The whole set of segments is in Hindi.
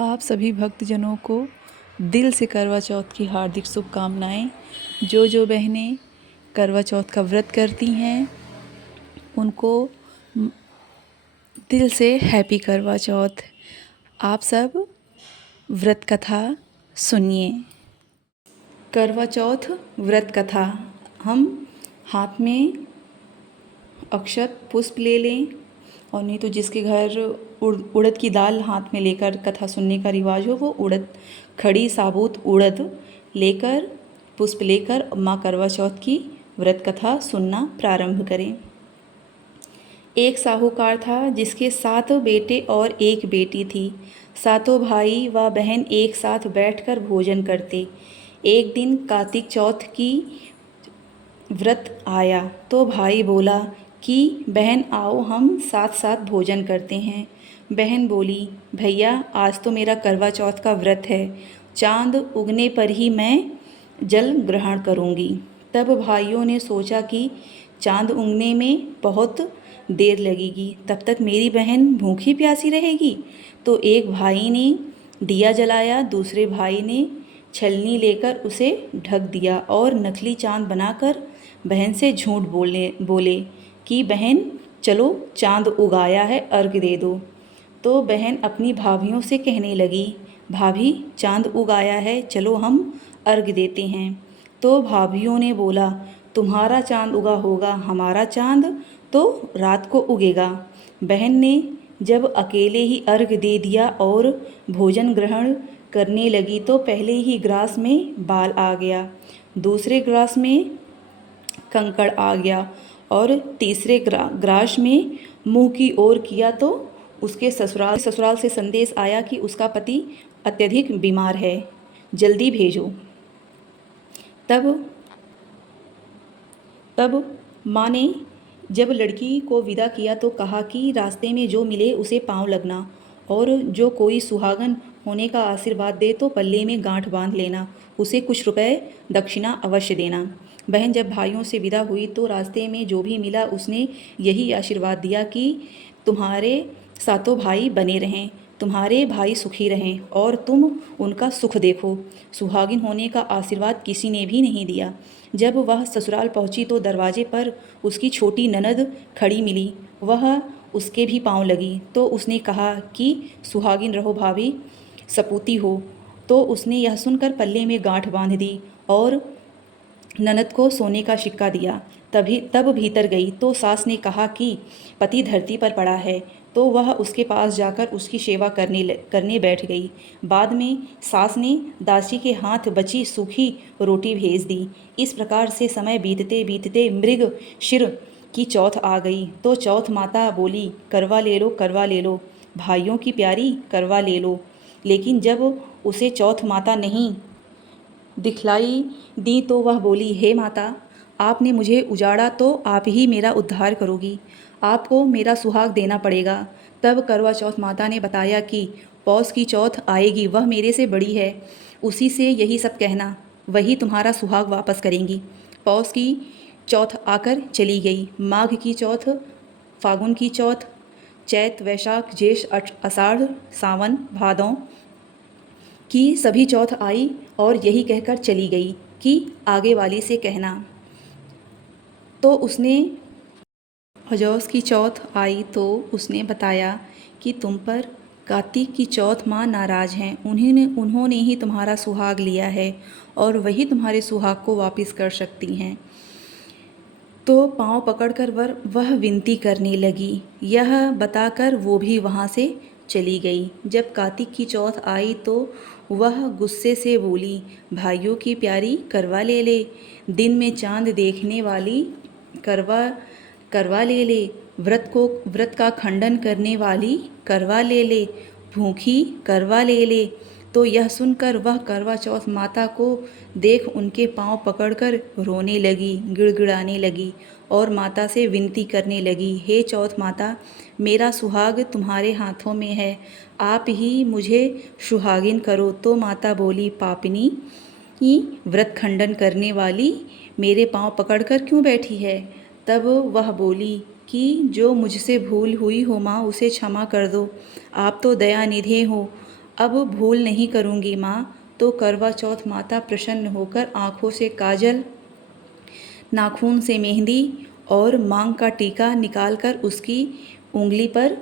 आप सभी भक्तजनों को दिल से करवा चौथ की हार्दिक शुभकामनाएं। जो बहनें करवा चौथ का व्रत करती हैं उनको दिल से हैप्पी करवा चौथ। आप सब व्रत कथा सुनिए। करवा चौथ व्रत कथा। हम हाथ में अक्षत पुष्प ले लें, और नहीं तो जिसके घर उड़द की दाल हाथ में लेकर कथा सुनने का रिवाज हो, वो खड़ी साबुत उड़द लेकर, पुष्प लेकर माँ करवा चौथ की व्रत कथा सुनना प्रारंभ करें। एक साहूकार था जिसके 7 बेटे और 1 बेटी थी। सातों भाई व बहन एक साथ बैठकर भोजन करते। एक दिन कार्तिक चौथ की व्रत आया तो भाई बोला कि बहन आओ हम साथ साथ भोजन करते हैं। बहन बोली, भैया आज तो मेरा करवा चौथ का व्रत है, चांद उगने पर ही मैं जल ग्रहण करूंगी। तब भाइयों ने सोचा कि चांद उगने में बहुत देर लगेगी, तब तक मेरी बहन भूखी प्यासी रहेगी। तो एक भाई ने दिया जलाया, दूसरे भाई ने छलनी लेकर उसे ढक दिया और नकली चांद बनाकर बहन से झूठ बोले कि बहन चलो चांद उगाया है, अर्घ दे दो। तो बहन अपनी भाभियों से कहने लगी, भाभी चांद उगाया है, चलो हम अर्घ देते हैं। तो भाभियों ने बोला, तुम्हारा चांद उगा होगा, हमारा चांद तो रात को उगेगा। बहन ने जब अकेले ही अर्घ दे दिया और भोजन ग्रहण करने लगी तो पहले ही ग्रास में बाल आ गया, दूसरे ग्रास में कंकड़ आ गया और तीसरे ग्रास में मुंह की ओर किया तो उसके ससुराल से संदेश आया कि उसका पति अत्यधिक बीमार है, जल्दी भेजो। तब माँ ने जब लड़की को विदा किया तो कहा कि रास्ते में जो मिले उसे पाँव लगना, और जो कोई सुहागन होने का आशीर्वाद दे तो पल्ले में गांठ बांध लेना, उसे कुछ रुपए दक्षिणा अवश्य देना। बहन जब भाइयों से विदा हुई तो रास्ते में जो भी मिला उसने यही आशीर्वाद दिया कि तुम्हारे सातों भाई बने रहें, तुम्हारे भाई सुखी रहें और तुम उनका सुख देखो। सुहागिन होने का आशीर्वाद किसी ने भी नहीं दिया। जब वह ससुराल पहुंची तो दरवाजे पर उसकी छोटी ननद खड़ी मिली। वह उसके भी पाँव लगी तो उसने कहा कि सुहागिन रहो भाभी, सपूती हो। तो उसने यह सुनकर पल्ले में गांठ बांध दी और ननद को सोने का सिक्का दिया। तब भीतर गई तो सास ने कहा कि पति धरती पर पड़ा है, तो वह उसके पास जाकर उसकी सेवा करने बैठ गई। बाद में सास ने दासी के हाथ बची सूखी रोटी भेज दी। इस प्रकार से समय बीतते बीतते मृग शिर की चौथ आ गई तो चौथ माता बोली, करवा ले लो, करवा ले लो, भाइयों की प्यारी करवा ले लो। लेकिन जब उसे चौथ माता नहीं दिखलाई दी तो वह बोली, हे माता, आपने मुझे उजाड़ा तो आप ही मेरा उद्धार करोगी, आपको मेरा सुहाग देना पड़ेगा। तब करवा चौथ माता ने बताया कि पौष की चौथ आएगी, वह मेरे से बड़ी है, उसी से यही सब कहना, वही तुम्हारा सुहाग वापस करेंगी। पौष की चौथ आकर चली गई। माघ की चौथ, फागुन की चौथ, चैत वैशाख ज्येष्ठ आषाढ़ सावन भादों की सभी चौथ आई और यही कहकर चली गई कि आगे वाली से कहना। तो उसने हजौस की चौथ आई तो उसने बताया कि तुम पर कार्तिक की चौथ माँ नाराज़ हैं, उन्होंने ही तुम्हारा सुहाग लिया है और वही तुम्हारे सुहाग को वापस कर सकती हैं। तो पाँव पकड़कर वह विनती करने लगी। यह बताकर वो भी वहाँ से चली गई। जब कार्तिक की चौथ आई तो वह गुस्से से बोली, भाइयों की प्यारी करवा ले ले, दिन में चांद देखने वाली करवा ले ले, व्रत का खंडन करने वाली करवा ले ले, भूखी करवा ले ले। तो यह सुनकर वह करवा चौथ माता को देख उनके पांव पकड़कर रोने लगी, गिड़गिड़ाने लगी और माता से विनती करने लगी, हे चौथ माता, मेरा सुहाग तुम्हारे हाथों में है, आप ही मुझे सुहागिन करो। तो माता बोली, पापिनी, व्रत खंडन करने वाली, मेरे पांव पकड़कर क्यों बैठी है? तब वह बोली कि जो मुझसे भूल हुई हो माँ, उसे क्षमा कर दो, आप तो दयानिधे हो, अब भूल नहीं करूँगी माँ। तो करवा चौथ माता प्रसन्न होकर आँखों से काजल, नाखून से मेहंदी और मांग का टीका निकालकर उसकी उंगली पर,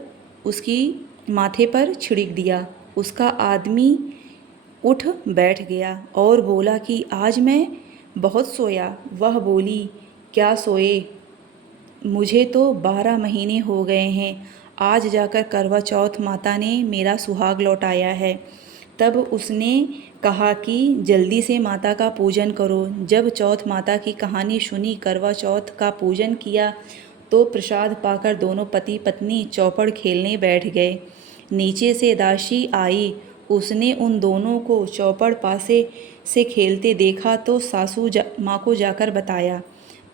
उसकी माथे पर छिड़क दिया। उसका आदमी उठ बैठ गया और बोला कि आज मैं बहुत सोया। वह बोली, क्या सोए? मुझे तो 12 महीने हो गए हैं। आज जाकर करवा चौथ माता ने मेरा सुहाग लौटाया है। तब उसने कहा कि जल्दी से माता का पूजन करो। जब चौथ माता की कहानी सुनी, करवा चौथ का पूजन किया, तो प्रसाद पाकर दोनों पति पत्नी चौपड़ खेलने बैठ गए। नीचे से दासी आई। उसने उन दोनों को चौपड़ पासे से खेलते देखा तो सासू माँ को जाकर बताया।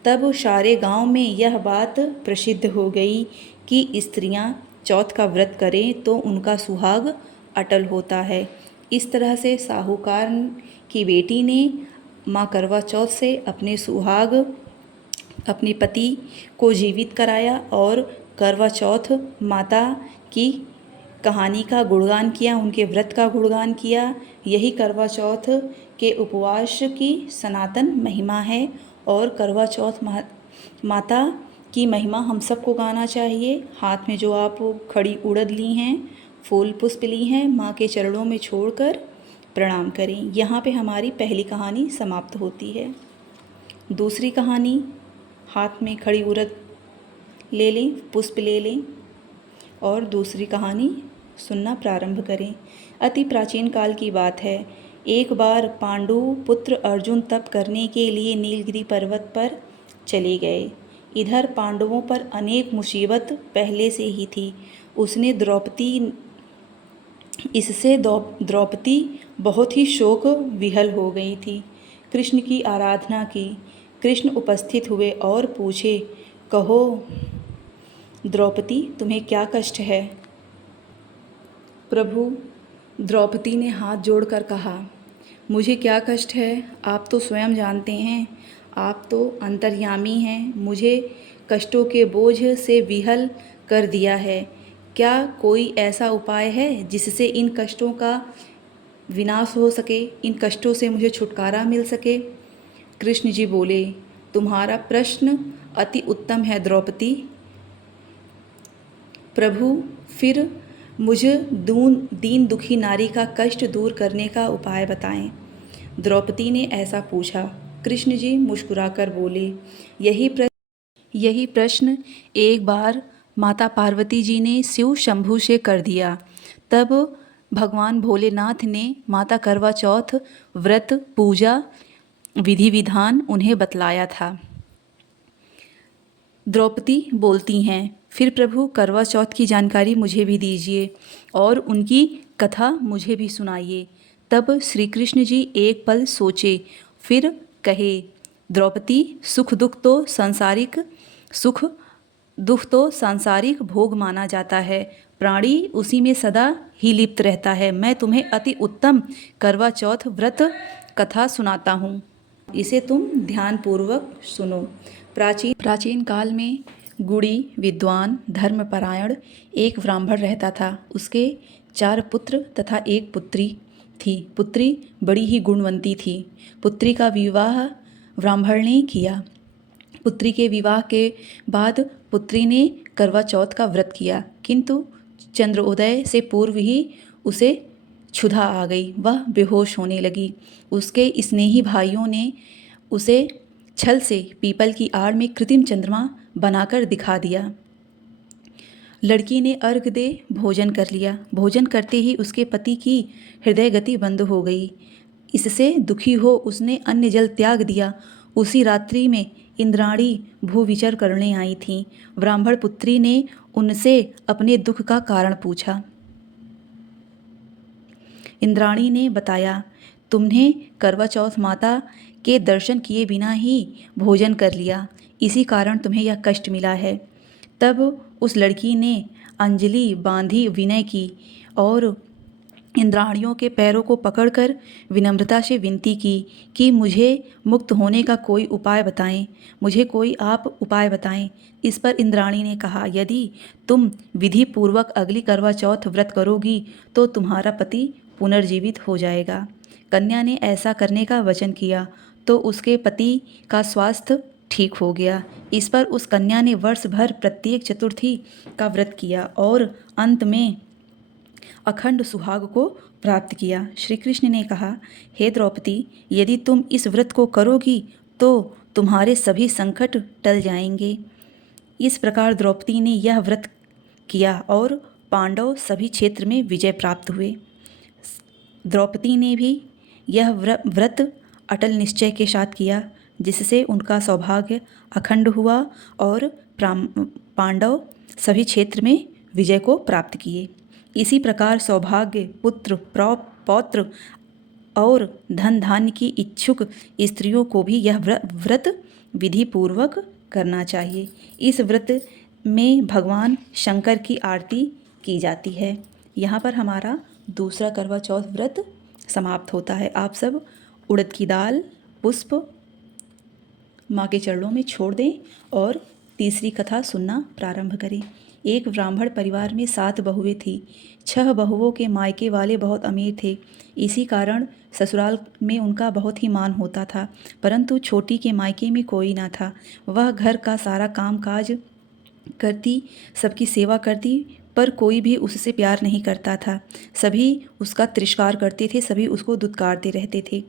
तब सारे गांव में यह बात प्रसिद्ध हो गई कि स्त्रियां चौथ का व्रत करें तो उनका सुहाग अटल होता है। इस तरह से साहूकार की बेटी ने माँ करवा चौथ से अपने सुहाग, अपने पति को जीवित कराया और करवा चौथ माता की कहानी का गुणगान किया, उनके व्रत का गुणगान किया। यही करवा चौथ के उपवास की सनातन महिमा है और करवा चौथ माता की महिमा हम सबको गाना चाहिए। हाथ में जो आप खड़ी उड़द ली हैं, फूल पुष्प ली हैं, माँ के चरणों में छोड़कर प्रणाम करें। यहाँ पे हमारी पहली कहानी समाप्त होती है। दूसरी कहानी, हाथ में खड़ी उड़द ले लें, पुष्प ले लें और दूसरी कहानी सुनना प्रारंभ करें। अति प्राचीन काल की बात है। एक बार पांडु पुत्र अर्जुन तप करने के लिए नीलगिरी पर्वत पर चले गए। इधर पांडवों पर अनेक मुसीबत पहले से ही थी। इससे द्रौपदी बहुत ही शोक विहल हो गई थी। कृष्ण की आराधना की। कृष्ण उपस्थित हुए और पूछे, कहो द्रौपदी, तुम्हें क्या कष्ट है? प्रभु, द्रौपदी ने हाथ जोड़कर कहा, मुझे क्या कष्ट है आप तो स्वयं जानते हैं। आप तो अंतर्यामी हैं। मुझे कष्टों के बोझ से विहल कर दिया है। क्या कोई ऐसा उपाय है जिससे इन कष्टों का विनाश हो सके, इन कष्टों से मुझे छुटकारा मिल सके? कृष्ण जी बोले, तुम्हारा प्रश्न अति उत्तम है द्रौपदी। प्रभु, फिर मुझे दीन दुखी नारी का कष्ट दूर करने का उपाय बताएं। द्रौपदी ने ऐसा पूछा। कृष्ण जी मुस्कुराकर बोले, यही प्रश्न एक बार माता पार्वती जी ने शिव शंभू से कर दिया। तब भगवान भोलेनाथ ने माता करवा चौथ व्रत पूजा विधि विधान उन्हें बतलाया था। द्रौपदी बोलती हैं, फिर प्रभु करवा चौथ की जानकारी मुझे भी दीजिए और उनकी कथा मुझे भी सुनाइए। तब श्री कृष्ण जी एक पल सोचे, फिर कहे, द्रौपदी, सुख दुख तो सांसारिक भोग माना जाता है। प्राणी उसी में सदा ही लिप्त रहता है। मैं तुम्हें अति उत्तम करवा चौथ व्रत कथा सुनाता हूँ। इसे तुम ध्यानपूर्वक सुनो। प्राचीन काल में गुणी, विद्वान, धर्मपरायण एक ब्राह्मण रहता था। उसके 4 पुत्र तथा 1 पुत्री थी। पुत्री बड़ी ही गुणवंती थी। पुत्री का विवाह ब्राह्मण ने किया। पुत्री के विवाह के बाद पुत्री ने करवा चौथ का व्रत किया, किंतु चंद्रोदय से पूर्व ही उसे क्षुधा आ गई। वह बेहोश होने लगी। उसके स्नेही भाइयों ने उसे छल से पीपल की आड़ में कृत्रिम चंद्रमा बनाकर दिखा दिया। लड़की ने अर्घ दे भोजन कर लिया। भोजन करते ही उसके पति की हृदय गति बंद हो गई। इससे दुखी हो उसने अन्न जल त्याग दिया। उसी रात्रि में इंद्राणी भूविचर करने आई थीं। ब्राह्मण पुत्री ने उनसे अपने दुख का कारण पूछा। इंद्राणी ने बताया, तुमने करवा चौथ माता के दर्शन किए बिना ही भोजन कर लिया, इसी कारण तुम्हें यह कष्ट मिला है। तब उस लड़की ने अंजलि बांधी विनय की और इंद्राणियों के पैरों को पकड़कर विनम्रता से विनती की कि मुझे मुक्त होने का कोई उपाय बताएं, मुझे कोई आप उपाय बताएं। इस पर इंद्राणी ने कहा, यदि तुम विधि पूर्वक अगली करवा चौथ व्रत करोगी तो तुम्हारा पति पुनर्जीवित हो जाएगा। कन्या ने ऐसा करने का वचन किया तो उसके पति का स्वास्थ्य ठीक हो गया। इस पर उस कन्या ने वर्ष भर प्रत्येक चतुर्थी का व्रत किया और अंत में अखंड सुहाग को प्राप्त किया। श्री कृष्ण ने कहा, हे द्रौपदी, यदि तुम इस व्रत को करोगी तो तुम्हारे सभी संकट टल जाएंगे। इस प्रकार द्रौपदी ने यह व्रत किया और पांडव सभी क्षेत्र में विजय प्राप्त हुए। द्रौपदी ने भी यह व्रत अटल निश्चय के साथ किया, जिससे उनका सौभाग्य अखंड हुआ और पांडव सभी क्षेत्र में विजय को प्राप्त किए। इसी प्रकार सौभाग्य, पुत्र, पौत्र और धन धान्य की इच्छुक स्त्रियों को भी यह व्रत विधि पूर्वक करना चाहिए। इस व्रत में भगवान शंकर की आरती की जाती है। यहाँ पर हमारा दूसरा करवा चौथ व्रत समाप्त होता है। आप सब उड़द की दाल, पुष्प माँ के चरणों में छोड़ दें और तीसरी कथा सुनना प्रारंभ करें। एक ब्राह्मण परिवार में 7 बहुएं थीं। 6 बहुओं के मायके वाले बहुत अमीर थे। इसी कारण ससुराल में उनका बहुत ही मान होता था, परंतु छोटी के मायके में कोई ना था। वह घर का सारा काम काज करती, सबकी सेवा करती, पर कोई भी उससे प्यार नहीं करता था। सभी उसका तिरस्कार करते थे, सभी उसको दुत्कारते रहते थे।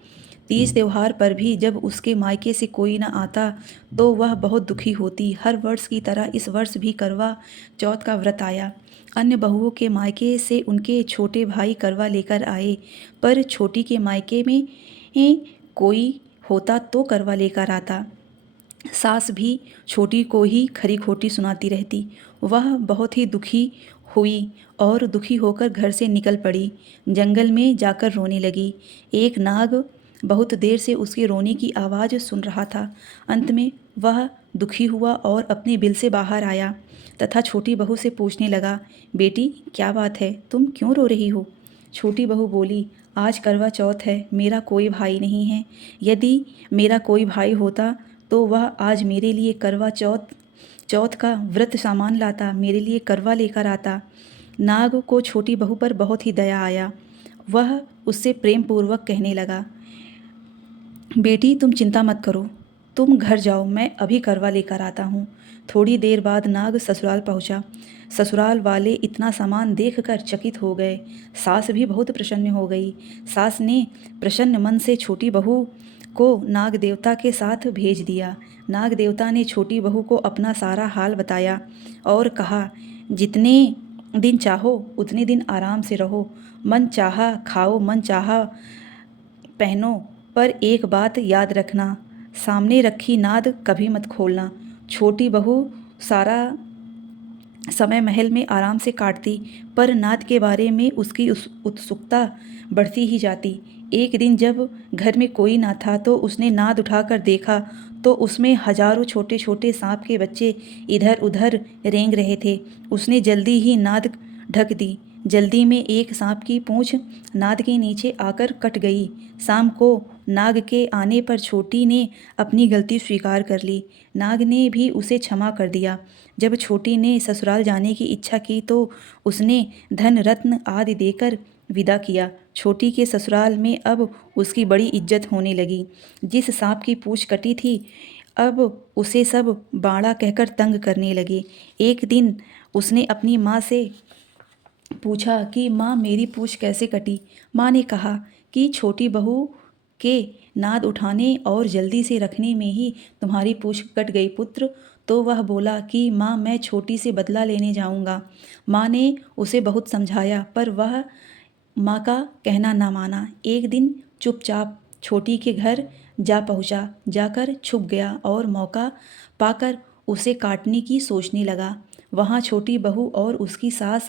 तीज त्योहार पर भी जब उसके मायके से कोई न आता तो वह बहुत दुखी होती। हर वर्ष की तरह इस वर्ष भी करवा चौथ का व्रत आया। अन्य बहुओं के मायके से उनके छोटे भाई करवा लेकर आए, पर छोटी के मायके में कोई होता तो करवा लेकर आता। सास भी छोटी को ही खरी खोटी सुनाती रहती। वह बहुत ही दुखी हुई और दुखी होकर घर से निकल पड़ी। जंगल में जाकर रोने लगी। एक नाग बहुत देर से उसके रोने की आवाज़ सुन रहा था। अंत में वह दुखी हुआ और अपने बिल से बाहर आया तथा छोटी बहू से पूछने लगा, बेटी क्या बात है, तुम क्यों रो रही हो? छोटी बहू बोली, आज करवा चौथ है, मेरा कोई भाई नहीं है। यदि मेरा कोई भाई होता तो वह आज मेरे लिए करवा चौथ का व्रत सामान लाता, मेरे लिए करवा लेकर आता। नाग को छोटी बहू पर बहुत ही दया आया। वह उससे प्रेम पूर्वक कहने लगा, बेटी तुम चिंता मत करो, तुम घर जाओ, मैं अभी करवा लेकर आता हूँ। थोड़ी देर बाद नाग ससुराल पहुँचा। ससुराल वाले इतना सामान देखकर चकित हो गए। सास भी बहुत प्रसन्न हो गई। सास ने प्रसन्न मन से छोटी बहू को नाग देवता के साथ भेज दिया। नाग देवता ने छोटी बहू को अपना सारा हाल बताया और कहा, जितने दिन चाहो उतने दिन आराम से रहो, मन चाहा खाओ, मन चाहा पहनो, पर एक बात याद रखना, सामने रखी नाद कभी मत खोलना। छोटी बहू सारा समय महल में आराम से काटती, पर नाद के बारे में उसकी उत्सुकता बढ़ती ही जाती। एक दिन जब घर में कोई ना था तो उसने नाद उठाकर देखा तो उसमें हजारों छोटे छोटे सांप के बच्चे इधर उधर रेंग रहे थे। उसने जल्दी ही नाद ढक दी। जल्दी में एक सांप की पूंछ नाद के नीचे आकर कट गई। शाम को नाग के आने पर छोटी ने अपनी गलती स्वीकार कर ली। नाग ने भी उसे क्षमा कर दिया। जब छोटी ने ससुराल जाने की इच्छा की तो उसने धन रत्न आदि देकर विदा किया। छोटी के ससुराल में अब उसकी बड़ी इज्जत होने लगी। जिस सांप की पूंछ कटी थी अब उसे सब बाड़ा कहकर तंग करने लगे। एक दिन उसने अपनी माँ से पूछा कि माँ मेरी पूंछ कैसे कटी। माँ ने कहा कि छोटी बहू के नाद उठाने और जल्दी से रखने में ही तुम्हारी पूंछ कट गई पुत्र। तो वह बोला कि माँ मैं छोटी से बदला लेने जाऊँगा। माँ ने उसे बहुत समझाया पर वह माँ का कहना ना माना। एक दिन चुपचाप छोटी के घर जा पहुँचा। जाकर छुप गया और मौका पाकर उसे काटने की सोचने लगा। वहाँ छोटी बहू और उसकी सास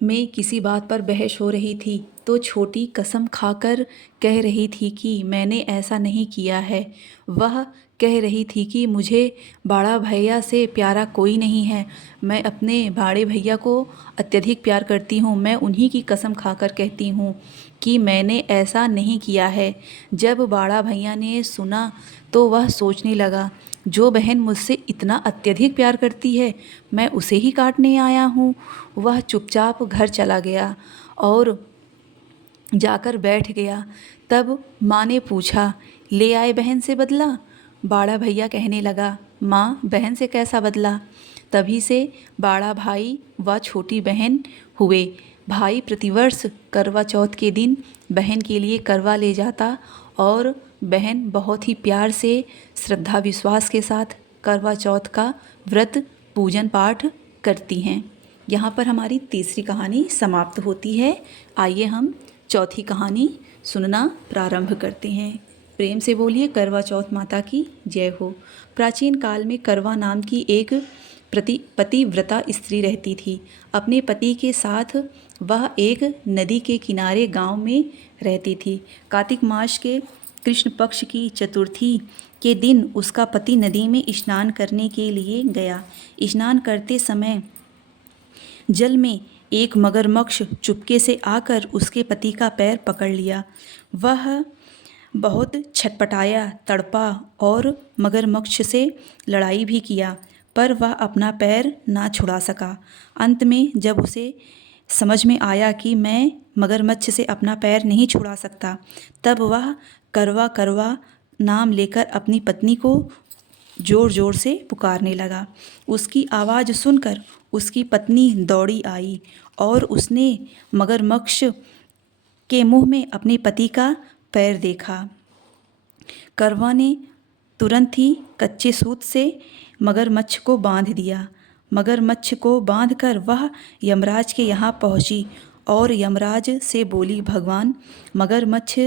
में किसी बात पर बहस हो रही थी तो छोटी कसम खाकर कह रही थी कि मैंने ऐसा नहीं किया है। वह कह रही थी कि मुझे बड़ा भैया से प्यारा कोई नहीं है। मैं अपने बड़े भैया को अत्यधिक प्यार करती हूँ। मैं उन्हीं की कसम खाकर कहती हूँ कि मैंने ऐसा नहीं किया है। जब बड़ा भैया ने सुना तो वह सोचने लगा, जो बहन मुझसे इतना अत्यधिक प्यार करती है मैं उसे ही काटने आया हूँ। वह चुपचाप घर चला गया और जाकर बैठ गया। तब माँ ने पूछा, ले आए बहन से बदला? बाड़ा भैया कहने लगा, माँ बहन से कैसा बदला? तभी से बाड़ा भाई व छोटी बहन हुए। भाई प्रतिवर्ष करवा चौथ के दिन बहन के लिए करवा ले जाता और बहन बहुत ही प्यार से श्रद्धा विश्वास के साथ करवा चौथ का व्रत पूजन पाठ करती हैं। यहाँ पर हमारी तीसरी कहानी समाप्त होती है। आइए हम चौथी कहानी सुनना प्रारंभ करते हैं। प्रेम से बोलिए करवा चौथ माता की जय हो। प्राचीन काल में करवा नाम की एक पतिव्रता स्त्री रहती थी। अपने पति के साथ वह एक नदी के किनारे गांव में रहती थी। कार्तिक मास के कृष्ण पक्ष की चतुर्थी के दिन उसका पति नदी में स्नान करने के लिए गया। स्नान करते समय जल में एक मगरमच्छ चुपके से आकर उसके पति का पैर पकड़ लिया। वह बहुत छटपटाया, तड़पा और मगरमच्छ से लड़ाई भी किया, पर वह अपना पैर ना छुड़ा सका। अंत में जब उसे समझ में आया कि मैं मगरमच्छ से अपना पैर नहीं छुड़ा सकता, तब वह करवा करवा नाम लेकर अपनी पत्नी को ज़ोर ज़ोर से पुकारने लगा। उसकी आवाज़ सुनकर उसकी पत्नी दौड़ी आई और उसने मगरमच्छ के मुंह में अपने पति का पैर देखा। करवा ने तुरंत ही कच्चे सूत से मगरमच्छ को बांध दिया। मगरमच्छ को बांधकर वह यमराज के यहाँ पहुँची और यमराज से बोली, भगवान, मगरमच्छ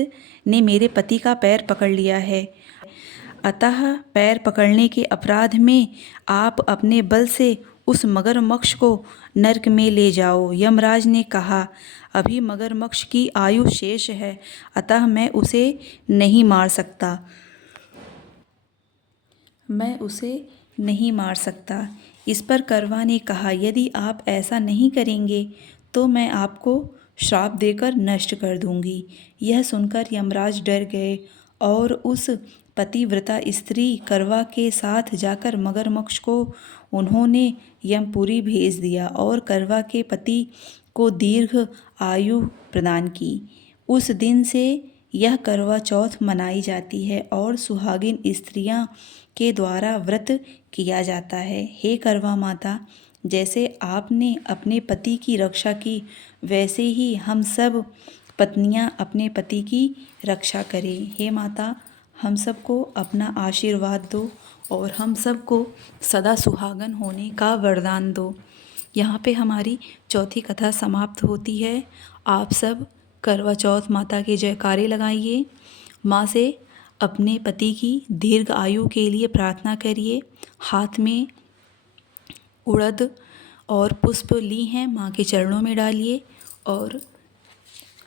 ने मेरे पति का पैर पकड़ लिया है, अतः पैर पकड़ने के अपराध में आप अपने बल से उस मगरमच्छ को नरक में ले जाओ। यमराज ने कहा, अभी मगरमच्छ की आयु शेष है, अतः मैं उसे नहीं मार सकता। इस पर करवा ने कहा, यदि आप ऐसा नहीं करेंगे तो मैं आपको श्राप देकर नष्ट कर दूंगी। यह सुनकर यमराज डर गए और उस पतिव्रता स्त्री करवा के साथ जाकर मगरमच्छ को उन्होंने यमपुरी भेज दिया और करवा के पति को दीर्घ आयु प्रदान की। उस दिन से यह करवा चौथ मनाई जाती है और सुहागिन स्त्रियां के द्वारा व्रत किया जाता है। हे करवा माता, जैसे आपने अपने पति की रक्षा की, वैसे ही हम सब पत्नियां अपने पति की रक्षा करें। हे माता, हम सबको अपना आशीर्वाद दो और हम सबको सदा सुहागन होने का वरदान दो। यहाँ पे हमारी चौथी कथा समाप्त होती है। आप सब करवा चौथ माता के जयकारे लगाइए। माँ से अपने पति की दीर्घ आयु के लिए प्रार्थना करिए। हाथ में उड़द और पुष्प ली हैं, माँ के चरणों में डालिए और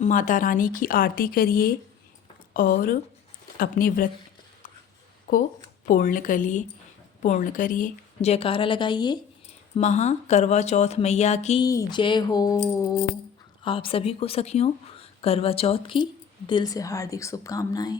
माता रानी की आरती करिए और अपने व्रत को पूर्ण करिए। जयकारा लगाइए। महा करवा चौथ मैया की जय हो। आप सभी को सखियों करवा चौथ की दिल से हार्दिक शुभकामनाएं।